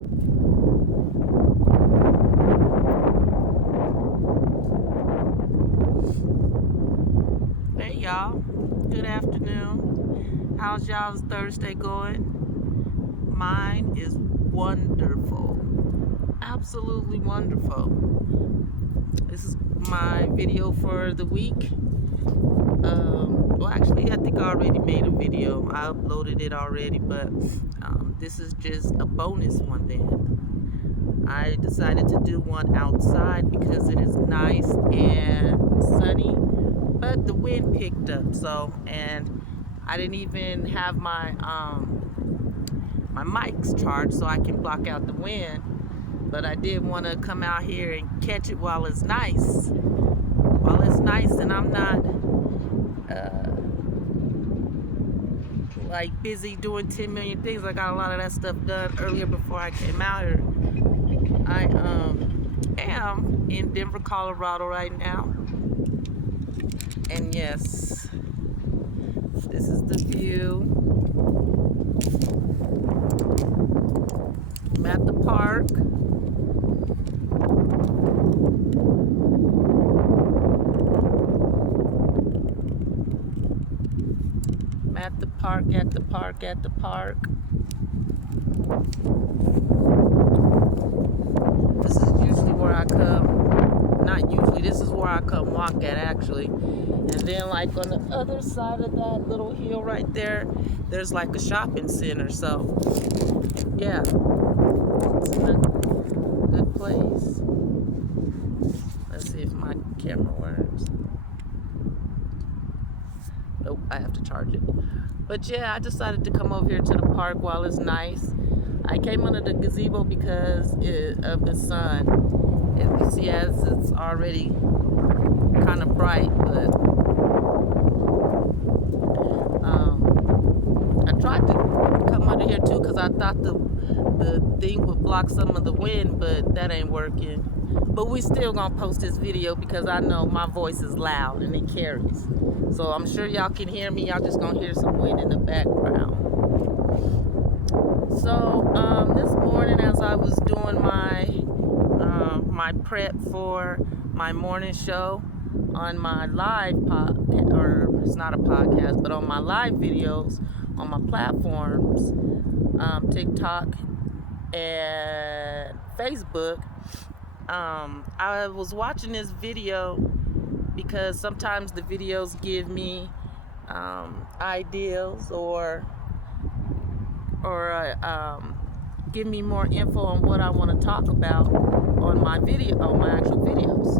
Hey y'all, good afternoon. How's y'all's Thursday going? Mine is wonderful. Absolutely wonderful. This is my video for the week. Well, actually, I think I already made a video. I uploaded it already, but this is just a bonus one then. I decided to do one outside because it is nice and sunny, but the wind picked up, and I didn't even have my mics charged so I can block out the wind, but I did want to come out here and catch it while it's nice. And I'm not like busy doing 10 million things. I got a lot of that stuff done earlier before I came out here. I am in Denver, Colorado right now. And yes, this is the view. I'm at the park. At the park. This is usually where I come. Not usually, this is where I come walk at actually. And then like on the other side of that little hill right there, there's like a shopping center. So yeah, it's a good place. Let's see if my camera works. Nope, I have to charge it. But yeah, I decided to come over here to the park while it's nice. I came under the gazebo because of the sun. And you see, as it's already kind of bright, but I tried to come under here too because I thought the thing would block some of the wind, but that ain't working. But we still gonna post this video because I know my voice is loud and it carries. So I'm sure y'all can hear me. Y'all just gonna hear some wind in the background. So this morning, as I was doing my prep for my morning show on my live podcast, or it's not a podcast, but on my live videos on my platforms, TikTok and Facebook, I was watching this video because sometimes the videos give me ideas or give me more info on what I want to talk about on my actual videos.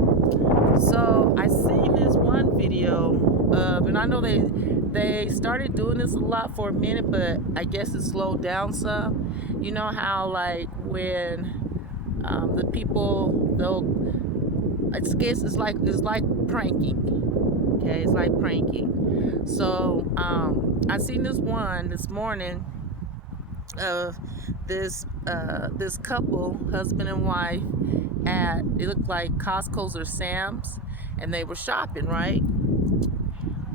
So I seen this one video and I know they started doing this a lot for a minute, but I guess it slowed down some. You know how like when the people it's like pranking. Okay, it's like pranking. So I seen this one this morning of this couple, husband and wife, it looked like Costco's or Sam's, and they were shopping, right?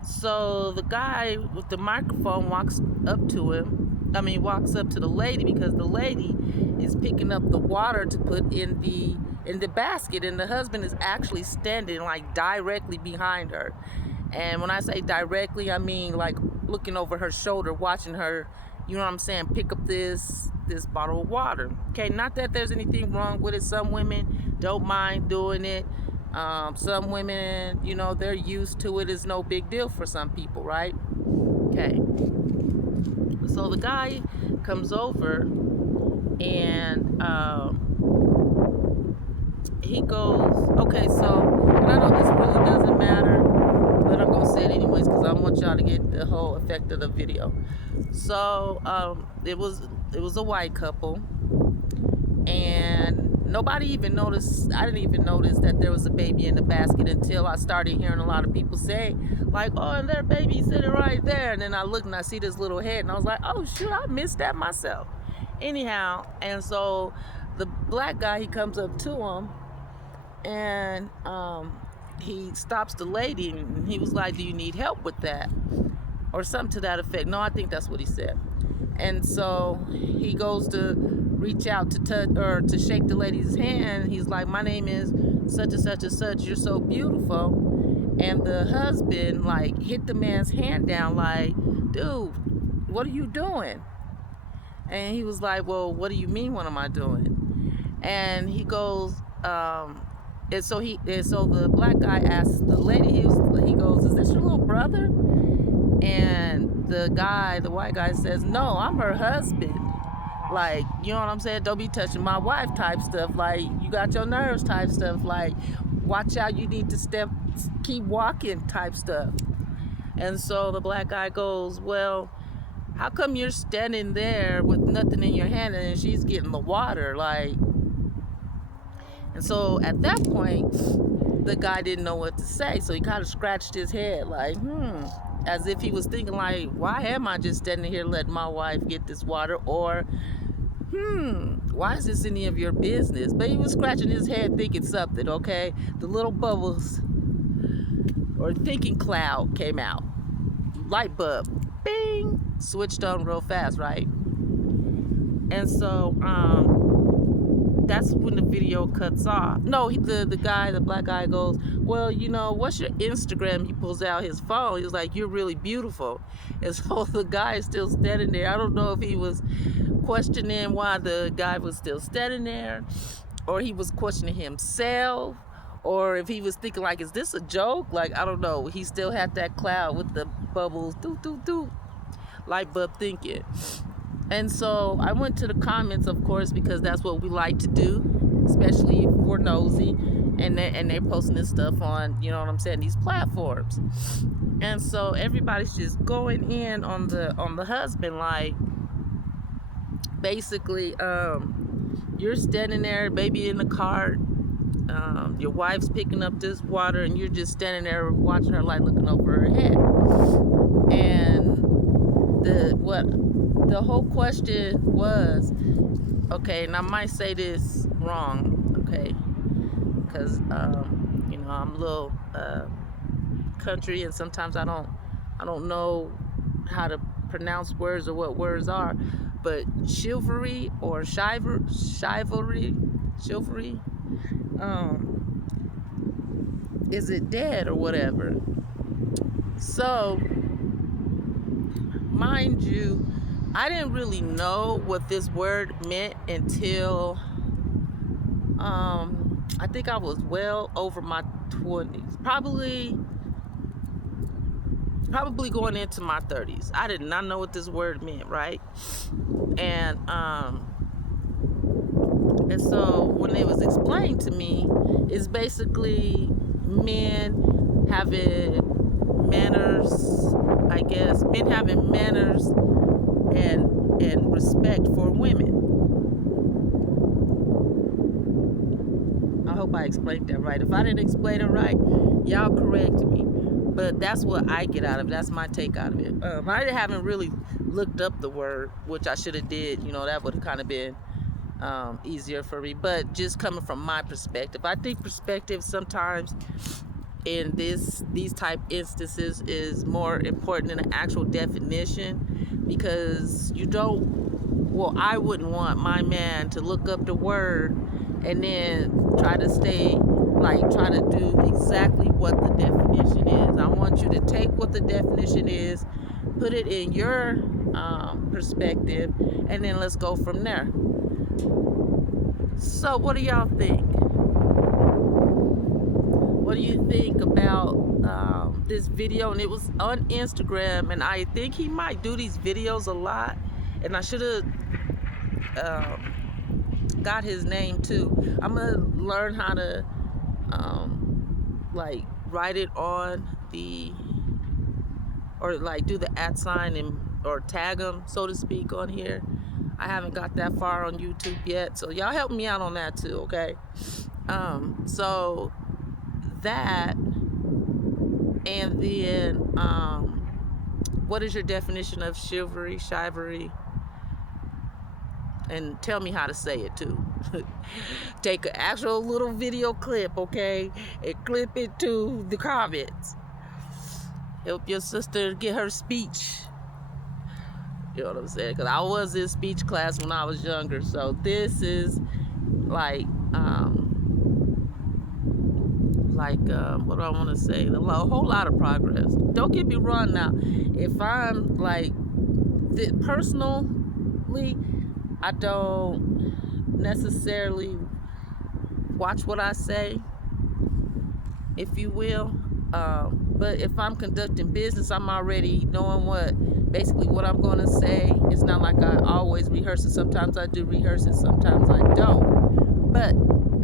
So the guy with the microphone walks up to the lady, because the lady is picking up the water to put in the basket, and the husband is actually standing like directly behind her. And when I say directly, I mean like looking over her shoulder, watching her, you know what I'm saying, pick up this bottle of water. Okay, not that there's anything wrong with it. Some women don't mind doing it. Some women, you know, they're used to it. It's no big deal for some people, right? Okay. So the guy comes over and he goes, okay, so, and I know this really doesn't matter, but I'm gonna say it anyways because I want y'all to get the whole effect of the video. So it was a white couple, and nobody even noticed. I didn't even notice that there was a baby in the basket until I started hearing a lot of people say, like, oh, and their baby sitting right there. And then I looked and I see this little head, and I was like, oh shoot, I missed that myself. Anyhow, and so the black guy, he comes up to him, and he stops the lady, and he was like, do you need help with that? Or something to that effect. No, I think that's what he said. And so he goes to reach out to touch or to shake the lady's hand. He's like, my name is such and such and such, you're so beautiful. And the husband like hit the man's hand down like, dude, what are you doing? And he was like, well, what do you mean, what am I doing? And he goes, and so the black guy asks the lady, he goes, is this your little brother? And the white guy says, no, I'm her husband. Like, you know what I'm saying? Don't be touching my wife type stuff. Like, you got your nerves type stuff. Like, watch out, you need to keep walking type stuff. And so the black guy goes, well, how come you're standing there with nothing in your hand and she's getting the water? Like, and so at that point, the guy didn't know what to say. So he kind of scratched his head like, as if he was thinking like, why am I just standing here letting my wife get this water? Or, why is this any of your business? But he was scratching his head thinking something, okay? The little bubbles or thinking cloud came out. Light bulb, bing, switched on real fast, right? And so, that's when the video cuts off. No, the black guy goes, well, you know, what's your Instagram? He pulls out his phone. He's like, you're really beautiful. And so the guy is still standing there. I don't know if he was questioning why the guy was still standing there, or he was questioning himself, or if he was thinking like, is this a joke? Like, I don't know. He still had that cloud with the bubbles, light bulb thinking. And so I went to the comments, of course, because that's what we like to do, especially if we're nosy, and they're posting this stuff on, you know what I'm saying, these platforms. And so everybody's just going in on the husband, like, basically, you're standing there, baby in the cart, your wife's picking up this water, and you're just standing there watching her, like, looking over her head. And the whole question was, okay, and I might say this wrong, okay, because you know, I'm a little country, and sometimes I don't know how to pronounce words or what words are, but chivalry or chivalry, is it dead or whatever? So, mind you, I didn't really know what this word meant until I think I was well over my 20s, probably going into my 30s. I did not know what this word meant, right? And so when it was explained to me, it's basically men having manners, I guess, men having manners and respect for women. I hope I explained that right. If I didn't explain it right, y'all correct me. But that's what I get out of it. That's my take out of it. I haven't really looked up the word, which I should have did. You know, that would have kind of been easier for me. But just coming from my perspective, I think perspective sometimes in these type instances is more important than an actual definition, because I wouldn't want my man to look up the word and then try to do exactly what the definition is. I want you to take what the definition is, put it in your perspective, and then let's go from there. So what do y'all think? What do you think about this video? And it was on Instagram, and I think he might do these videos a lot, and I should have got his name too. I'm gonna learn how to like write it on or like do the @ sign or tag him, so to speak, on here. I haven't got that far on YouTube yet, so y'all help me out on that too, okay? So that, and then what is your definition of chivalry? And tell me how to say it too. Take an actual little video clip, okay, and clip it to the comments. Help your sister get her speech. You know what I'm saying? Because I was in speech class when I was younger. So this is like, what do I want to say? A whole lot of progress. Don't get me wrong now. If I'm like, personally, I don't necessarily watch what I say, if you will. But if I'm conducting business, I'm already knowing basically what I'm going to say. It's not like I always rehearse it. Sometimes I do rehearse it, sometimes I don't. But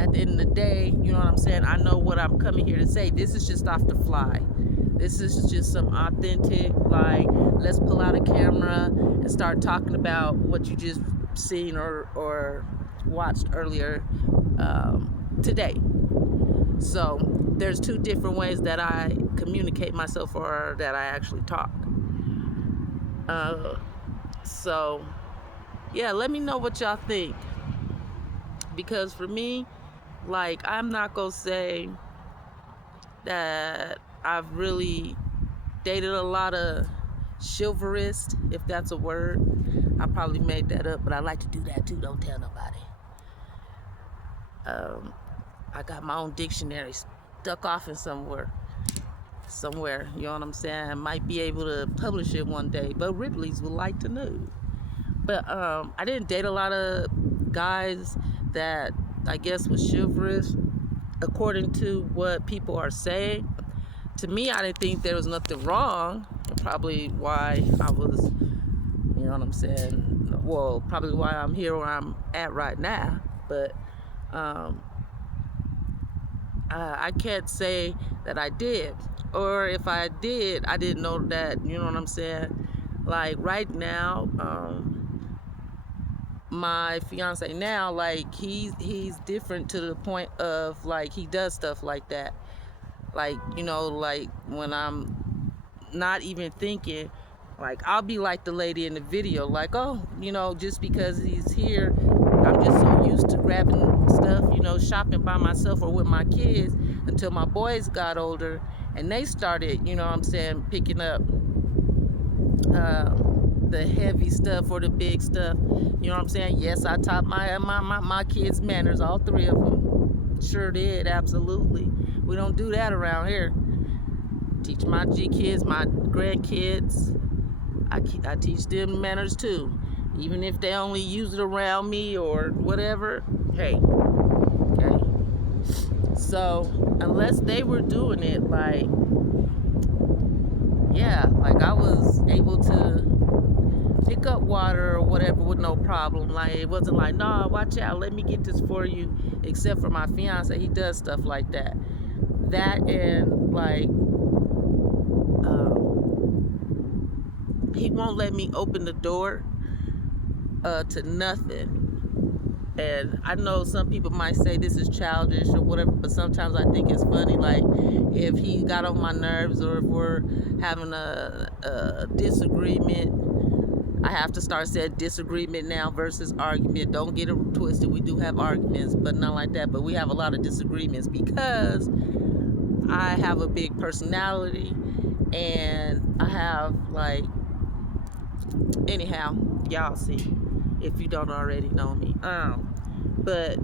at the end of the day, you know what I'm saying? I know what I'm coming here to say. This is just off the fly. This is just some authentic, like, let's pull out a camera and start talking about what you just seen or watched earlier today. So there's two different ways that I communicate myself or that I actually talk. So yeah, let me know what y'all think. Because for me, like, I'm not gonna say that I've really dated a lot of chivalrous, if that's a word. I probably made that up, but I like to do that too. Don't tell nobody. I got my own dictionary stuck off in somewhere, you know what I'm saying? I might be able to publish it one day, but Ripley's would like to know. But I didn't date a lot of guys that I guess was chivalrous, according to what people are saying. To me, I didn't think there was nothing wrong. Probably why I was, you know what I'm saying? Well, probably why I'm here where I'm at right now. But I can't say that I did. Or if I did, I didn't know that, you know what I'm saying? Like, right now, my fiance now, like, he's different to the point of, like, he does stuff like that. Like, you know, like, when I'm not even thinking, like, I'll be like the lady in the video, like, oh, you know, just because he's here, I'm just so used to grabbing stuff, you know, shopping by myself or with my kids, until my boys got older and they started, you know what I'm saying, picking up the heavy stuff or the big stuff. You know what I'm saying? Yes, I taught my kids manners, all three of them. Sure did, absolutely. We don't do that around here. Teach my G-kids, my grandkids, I teach them manners too. Even if they only use it around me or whatever, hey, okay. So, unless they were doing it, like, yeah, like, I was able to pick up water or whatever with no problem. Like, it wasn't like, nah, watch out, let me get this for you. Except for my fiance, he does stuff like that. That and, like, he won't let me open the door to nothing. And I know some people might say this is childish or whatever, but sometimes I think it's funny. Like, if he got on my nerves or if we're having a disagreement, I have to start saying disagreement now versus argument. Don't get it twisted. We do have arguments, but not like that. But we have a lot of disagreements because I have a big personality and I have, like, anyhow, y'all see, if you don't already know me. But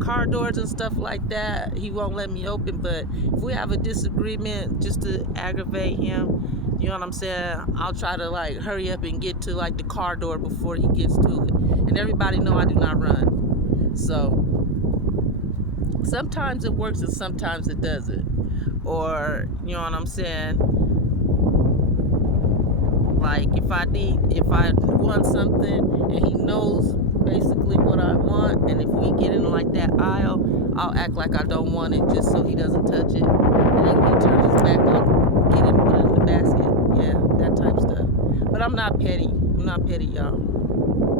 car doors and stuff like that, he won't let me open. But if we have a disagreement just to aggravate him, you know what I'm saying, I'll try to, like, hurry up and get to, like, the car door before he gets to it. And everybody know I do not run. So sometimes it works and sometimes it doesn't. Or, you know what I'm saying, like, if I want something and he knows basically what I want, and if we get in, like, that aisle, I'll act like I don't want it just so he doesn't touch it. And then when he turns his back, I'll get it and put it in the basket. Yeah, that type stuff. But I'm not petty. I'm not petty, y'all.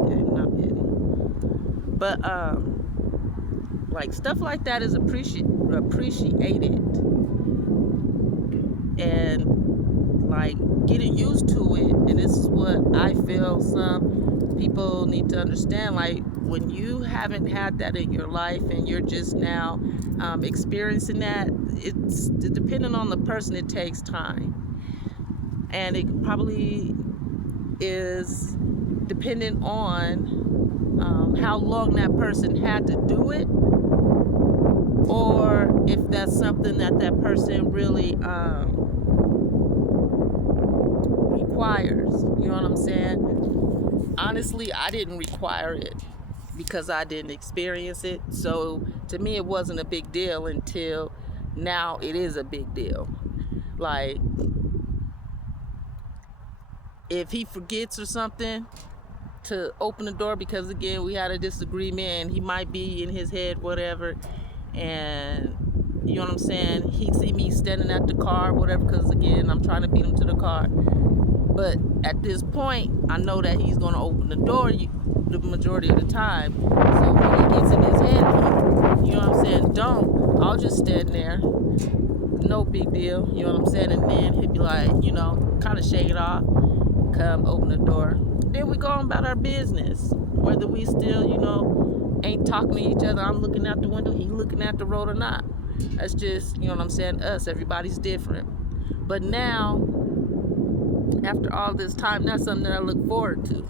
Okay, I'm not petty. But like, stuff like that is appreciated. And, like, getting used to it, and this is what I feel some people need to understand. Like, when you haven't had that in your life and you're just now experiencing that, it's depending on the person, it takes time. And it probably is dependent on how long that person had to do it, or if that's something that person really requires. You know what I'm saying? Honestly, I didn't require it because I didn't experience it. So to me, it wasn't a big deal until now it is a big deal. Like, if he forgets or something to open the door because, again, we had a disagreement, he might be in his head, whatever, and you know what I'm saying, he see me standing at the car, whatever, because, again, I'm trying to beat him to the car. But at this point, I know that he's going to open the door the majority of the time. So when he gets in his head, you know what I'm saying, I'll just stand there, no big deal, you know what I'm saying, and then he'd be like, you know, kind of shake it off, come open the door. Then we go on about our business, whether we still, you know, ain't talking to each other, I'm looking out the window, he looking at the road or not. That's just, you know what I'm saying, us, everybody's different. But now, after all this time, that's something that I look forward to.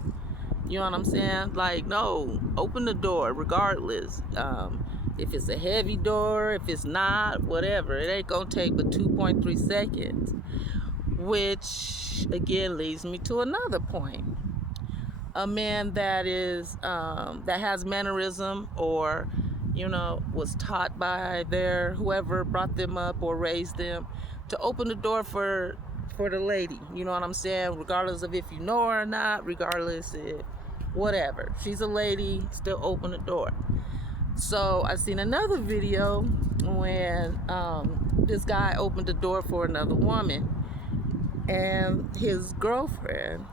You know what I'm saying? Like, no, open the door regardless. If it's a heavy door, if it's not, whatever, it ain't gonna take but 2.3 seconds. Which, again, leads me to another point. A man that is that has mannerism, or, you know, was taught by their whoever brought them up or raised them to open the door for the lady. You know what I'm saying? Regardless of if you know her or not, regardless if whatever, she's a lady, still open the door. So I seen another video when this guy opened the door for another woman, and his girlfriend,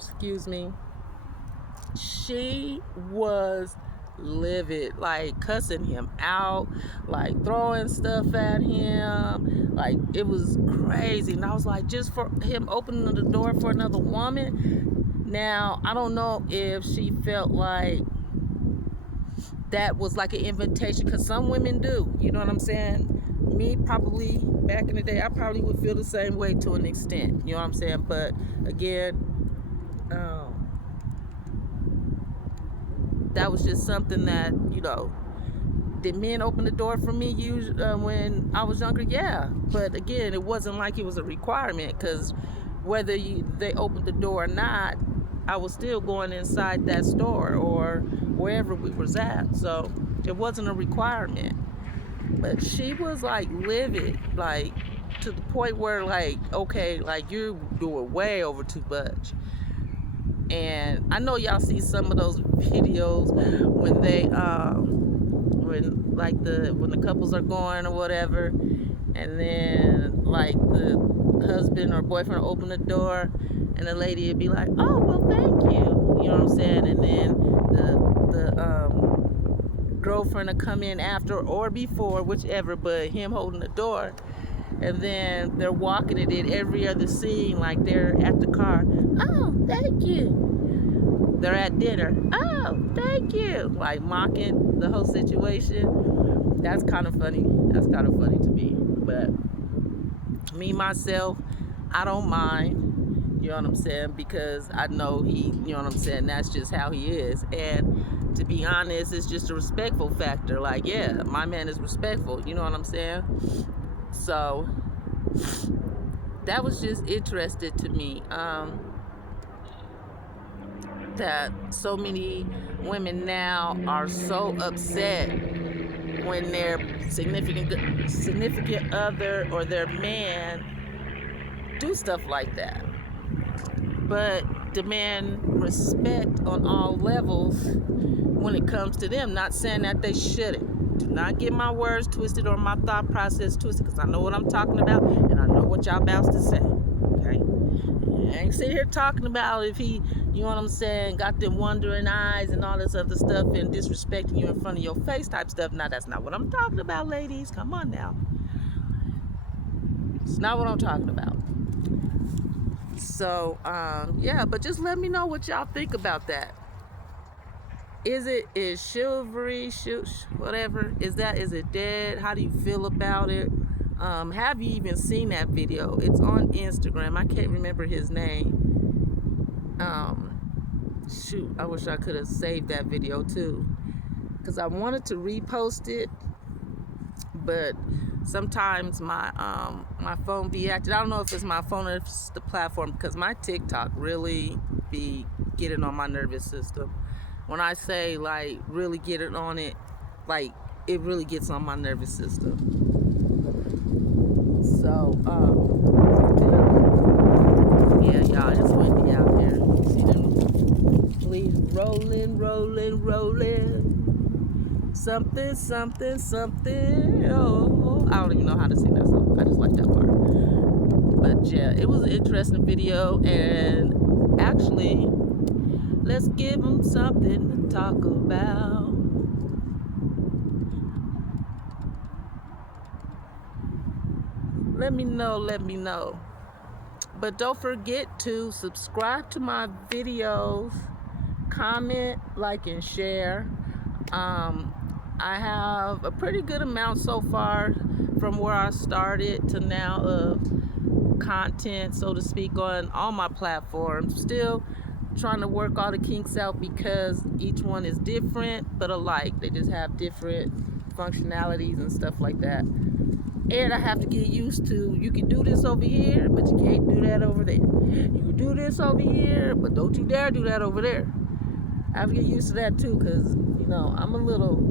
she was livid, like cussing him out, like throwing stuff at him, like it was crazy. And I was like, just for him opening the door for another woman. Now, I don't know if she felt like that was like an invitation, because some women do, you know what I'm saying? Me, probably back in the day, I probably would feel the same way to an extent, you know what I'm saying? But again, that was just something that, you know, did men open the door for me when I was younger? Yeah. But again, it wasn't like it was a requirement, because whether they opened the door or not, I was still going inside that store or wherever we was at. So it wasn't a requirement. But she was like livid, like to the point where, like, okay, like you're doing way over too much. And I know y'all see some of those videos when they when the couples are going or whatever, and then like the husband or boyfriend will open the door and the lady would be like, oh, well, thank you, you know what I'm saying, and then the girlfriend will come in after or before, whichever, but him holding the door, and then they're walking it in every other scene, like they're at the car, oh, thank you. They're at dinner, oh, thank you, like mocking the whole situation. That's kind of funny. That's kind of funny to me. But me, myself, I don't mind, you know what I'm saying, because I know he, you know what I'm saying, that's just how he is. And to be honest, it's just a respectful factor. Like, yeah, my man is respectful, you know what I'm saying? So that was just interesting to me, that so many women now are so upset when their significant other or their man do stuff like that, but demand respect on all levels when it comes to them. Not saying that they shouldn't. Do not get my words twisted or my thought process twisted, because I know what I'm talking about and I know what y'all about to say. Okay, I ain't sitting here talking about if he, you know what I'm saying, got them wondering eyes and all this other stuff and disrespecting you in front of your face type stuff. Now, that's not what I'm talking about, ladies. Come on now. It's not what I'm talking about. So, yeah, but just let me know what y'all think about that. Is chivalry, whatever, is it dead? How do you feel about it? Have you even seen that video? It's on Instagram. I can't remember his name. Shoot, I wish I could have saved that video too, because I wanted to repost it, but sometimes my my phone be active. I don't know if it's my phone or if it's the platform, because my TikTok really be getting on my nervous system. When I say like really getting on it, like it really gets on my nervous system. So yeah, y'all, it's windy out here. See them leaves rolling, rolling, rolling. Something, something, something. Oh, I don't even know how to sing that song. I just like that part. But yeah, it was an interesting video, and actually, let's give them something to talk about. Let me know, let me know. But don't forget to subscribe to my videos, comment, like, and share. I have a pretty good amount so far from where I started to now of content, so to speak, on all my platforms. Still trying to work all the kinks out, because each one is different but alike. They just have different functionalities and stuff like that. And I have to get used to, you can do this over here, but you can't do that over there. You can do this over here, but don't you dare do that over there. I have to get used to that too, because you know I'm a little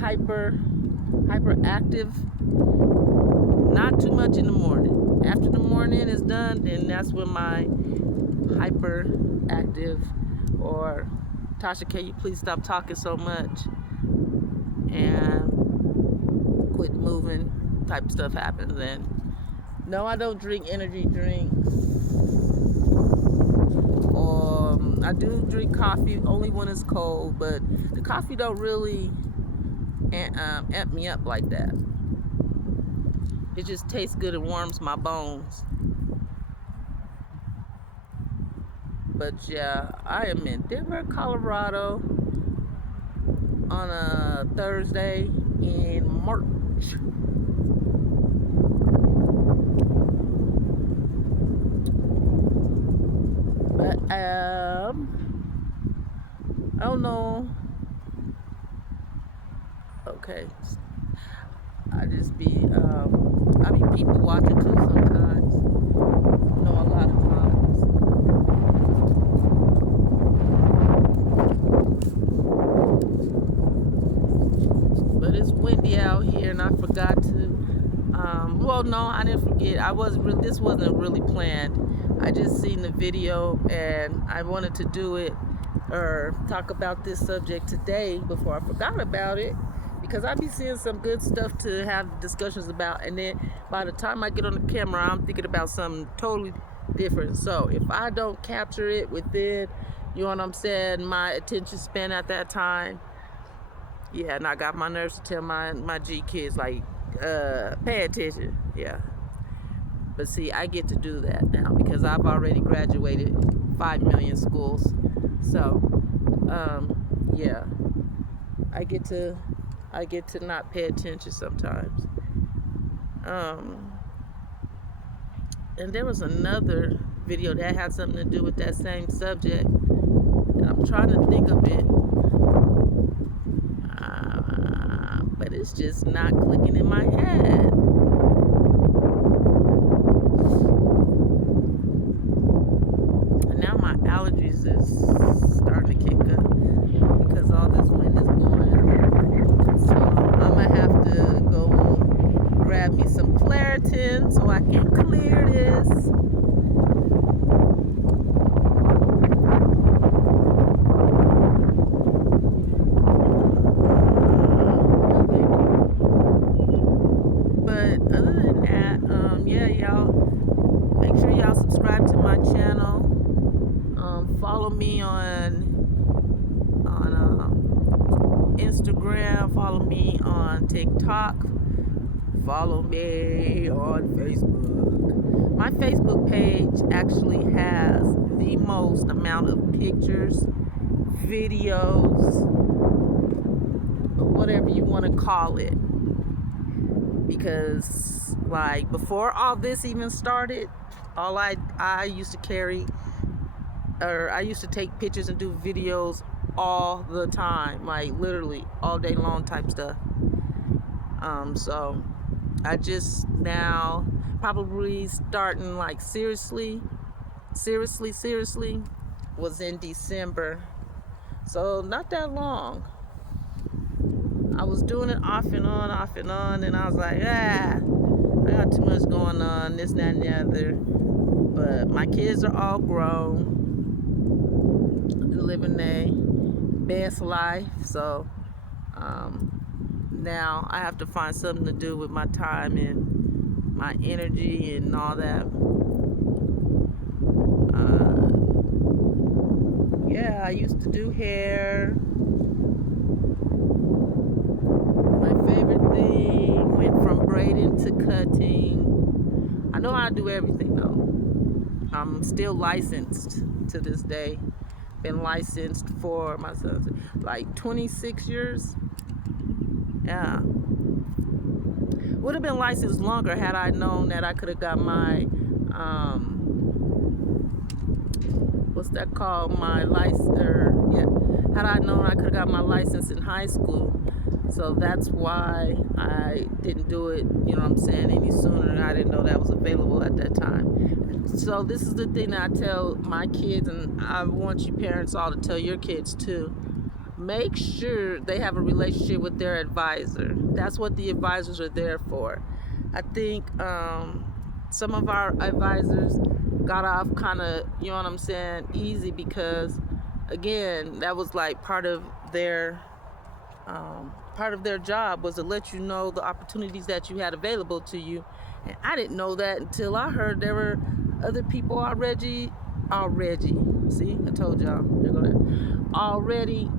hyperactive. Not too much in the morning. After the morning is done, then that's when my hyperactive, or Tasha, can you please stop talking so much and quit moving type stuff happens. And no, I don't drink energy drinks. I do drink coffee only when it's cold, but the coffee don't really amp me up like that. It just tastes good and warms my bones. But yeah, I am in Denver, Colorado on a Thursday in March. But I don't know. Okay, I just be I be people watching too sometimes. You know, a lot of times. But it's windy out here, and I forgot to. Well, no, I didn't forget. This wasn't really planned. I just seen the video, and I wanted to do it or talk about this subject today before I forgot about it, because I be seeing some good stuff to have discussions about, and then by the time I get on the camera, I'm thinking about something totally different. So if I don't capture it within, you know what I'm saying, my attention span at that time, yeah, and I got my nerves to tell my G kids, like, pay attention, yeah. But see, I get to do that now because I've already graduated 5 million schools. So, yeah, I get to not pay attention sometimes. And there was another video that had something to do with that same subject, and I'm trying to think of it, but it's just not clicking in my head. And now my allergies is starting to kick up because all this wind is blowing. So I'm gonna have to go grab me some Claritin so I can clear this. But other than that, yeah, y'all, make sure y'all subscribe to my channel. Follow me on Instagram. Follow me on TikTok. Follow me on Facebook. My Facebook page actually has the most amount of pictures, videos, whatever you want to call it. Because, like, before all this even started, all I used to carry or I used to take pictures and do videos all the time, like literally all day long type stuff. So I just now probably starting like seriously was in December. So not that long. I was doing it off and on, and I was like, I got too much going on, this, that, and the other. But my kids are all grown, living their best life. So now I have to find something to do with my time and my energy and all that. Yeah, I used to do hair. My favorite thing went from braiding to cutting. I know how to do everything though. I'm still licensed to this day. Been licensed for my son's like 26 years. Yeah. Would have been licensed longer had I known that I could have got my what's that called? My license. Yeah. Had I known I could have got my license in high school. So that's why I didn't do it, you know what I'm saying, any sooner. I didn't know that was available at that time. So this is the thing that I tell my kids, and I want you parents all to tell your kids too. Make sure they have a relationship with their advisor. That's what the advisors are there for. I think some of our advisors got off kind of, you know what I'm saying, easy because, again, that was like part of their job was to let you know the opportunities that you had available to you. And I didn't know that until I heard there were other people already, see, I told y'all, already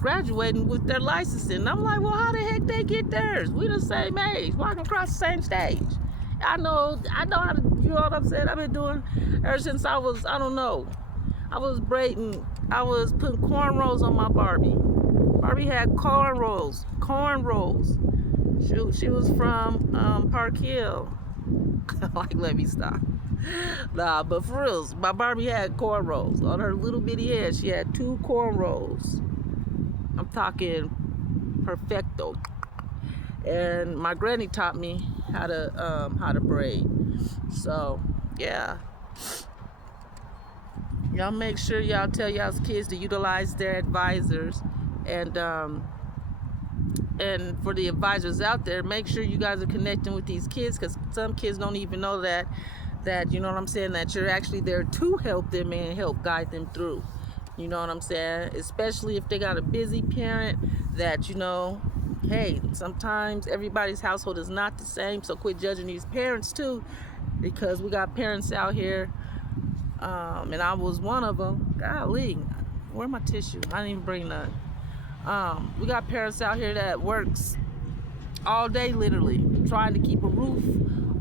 graduating with their licensing. And I'm like, well, how the heck they get theirs? We the same age, walking across the same stage. I know how to, you know what I'm saying? I've been doing ever since I was, I don't know, I was braiding, I was putting cornrows on my Barbie. Barbie had cornrows. She was from Park Hill. Like, let me stop. Nah, but for real, my Barbie had cornrows. On her little bitty head, she had 2 cornrows. I'm talking perfecto. And my granny taught me how to braid. So, yeah. Y'all make sure y'all tell y'all's kids to utilize their advisors. And for the advisors out there, make sure you guys are connecting with these kids, because some kids don't even know that you know what I'm saying, that you're actually there to help them and help guide them through. You know what I'm saying? Especially if they got a busy parent that, you know, hey, sometimes everybody's household is not the same, so quit judging these parents too, because we got parents out here, and I was one of them. Golly, where's my tissue? I didn't even bring none. We got parents out here that works all day, literally, trying to keep a roof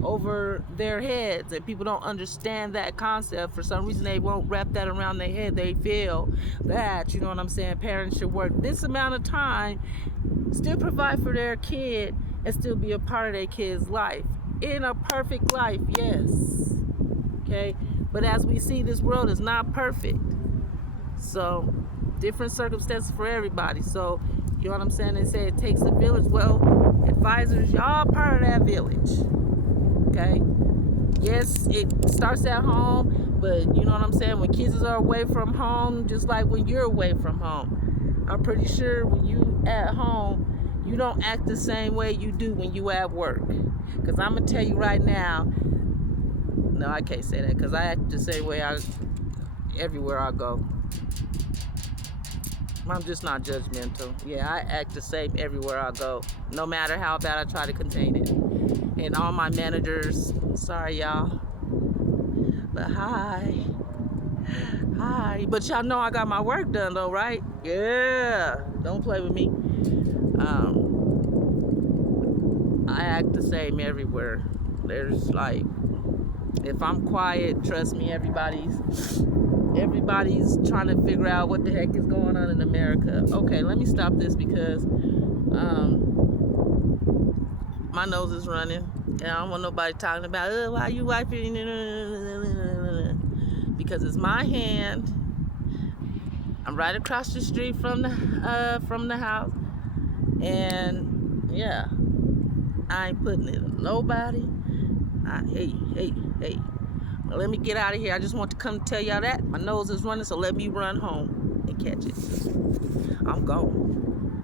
over their heads, and people don't understand that concept. For some reason, they won't wrap that around their head. They feel that, you know what I'm saying, parents should work this amount of time, still provide for their kid, and still be a part of their kid's life. In a perfect life, yes. Okay? But as we see, this world is not perfect. So, different circumstances for everybody. So, you know what I'm saying? They say it takes a village. Well, advisors, y'all part of that village. Okay? Yes, it starts at home, but you know what I'm saying? When kids are away from home, just like when you're away from home, I'm pretty sure when you at home, you don't act the same way you do when you at work. Because I'm going to tell you right now, no, I can't say that, because I act the same way everywhere I go. I'm just not judgmental. Yeah, I act the same everywhere I go, no matter how bad I try to contain it. And all my managers, sorry y'all, but hi. But y'all know I got my work done though, right? Yeah, don't play with me. I act the same everywhere. There's like, if I'm quiet, trust me, everybody's trying to figure out what the heck is going on in America. Okay, let me stop this because my nose is running, and I don't want nobody talking about, why you wiping? because it's my hand. I'm right across the street from the house, and yeah, I ain't putting it on nobody. Hey. Well, let me get out of here. I just want to come tell y'all that my nose is running, so let me run home and catch it. I'm gone.